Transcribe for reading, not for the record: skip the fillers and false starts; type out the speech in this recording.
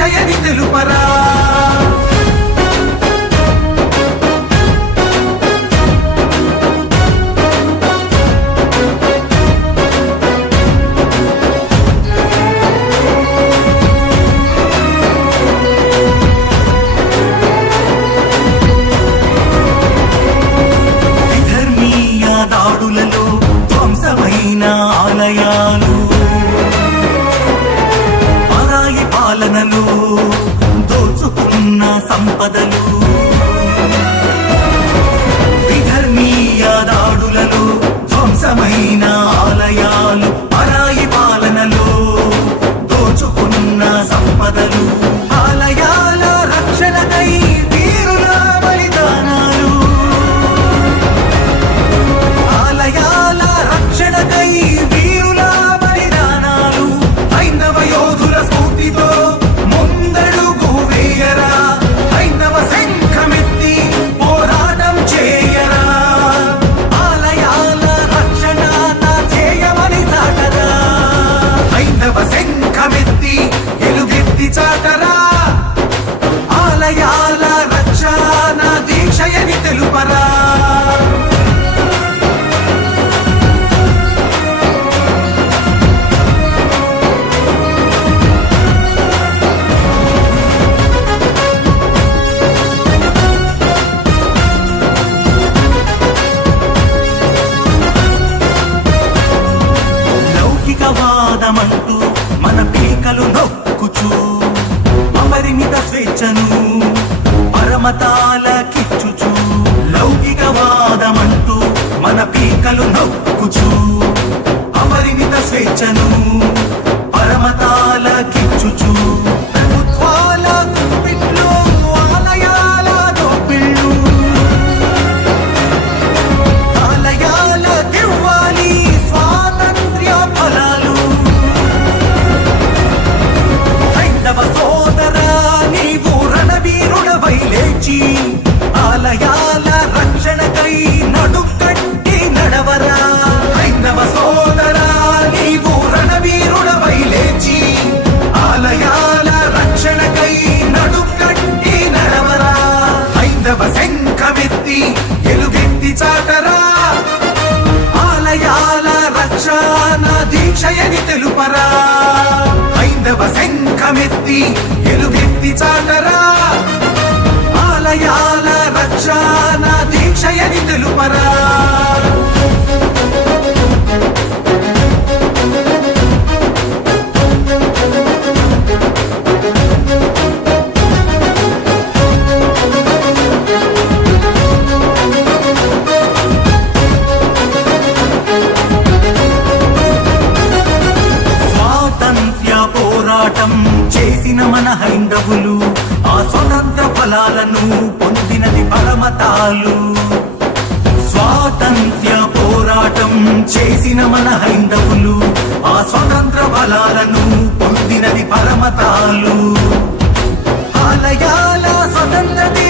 దీక్షయని తెలుపరా. దాడులలో ధ్వంసమైన ఆలయాలు, పరాయి పాలనలు, దోచుకున్న సంపదలు. విధర్మీయ దాడులలో ధ్వంసమైన ఆలయాలు, పరాయి పాలనలు, దోచుకున్న సంపదలు. ఆలయాల రక్షణకై వీరుల బలిదానాలు, ఆలయాల రక్షణకై వీరుల బలిదానాలు. హైందవ యోధుల స్ఫూర్తితో ముందడుగు వేయరా, హైందవ శంఖమెత్తి పోరాటం చేయరా. ఆలయాల రక్షణ నా చేయమని చాటరా, హైందవ శంఖమెత్తి ఎలుగెత్తి చాటరా. ఆలయాల రక్షణ దీక్షయని తెలుపరా. లౌకికవాదమంటూ మన పీకలు నొక్కుచూ, అపరిమిత స్వేచ్ఛను పరమతాల కిచ్చుచూ. లౌకికవాదమంటూ మన పీకలు నొక్కుచూ, అపరిమిత స్వేచ్ఛను పరమతాల కిచ్చుచూ. ప్రభుత్వాల గుప్పిట్లో ఆలయాల దోపిళ్ళు, ఆలయాలకివ్వాలి స్వాతంత్ర్య ఫలాలు. హైందవ సోదరా నీవు రణవీరుడవై లేచి, ఆలయాల రక్షణకై నడుకట్టి నడవరా. హైందవ సోదరా నీవు రణవీరుడవై లేచి, ఆలయాల రక్షణకై నడుకట్టి నడవరా. హైందవ శంఖమెత్తి ఎలుగెత్తి చాటరా. ఆలయాల రక్షణ దీక్షయని తెలుపరా, హైందవ శంఖమెత్తి ఎలుగెత్తి చాటరా. ఆలయాల రక్షణ దీక్షయని తెలుపరా. స్వాతంత్ర్య పోరాటం చేసిన మన హైందవులు, ఆ స్వతంత్ర ఫలాలను పొందినది పరమతాలు. స్వాతంత్ర్య పోరాటం చేసిన మన హైందవులు, ఆ స్వతంత్ర ఫలాలను పొందినది పరమతాలు. ఆలయాల స్వతంత్రతే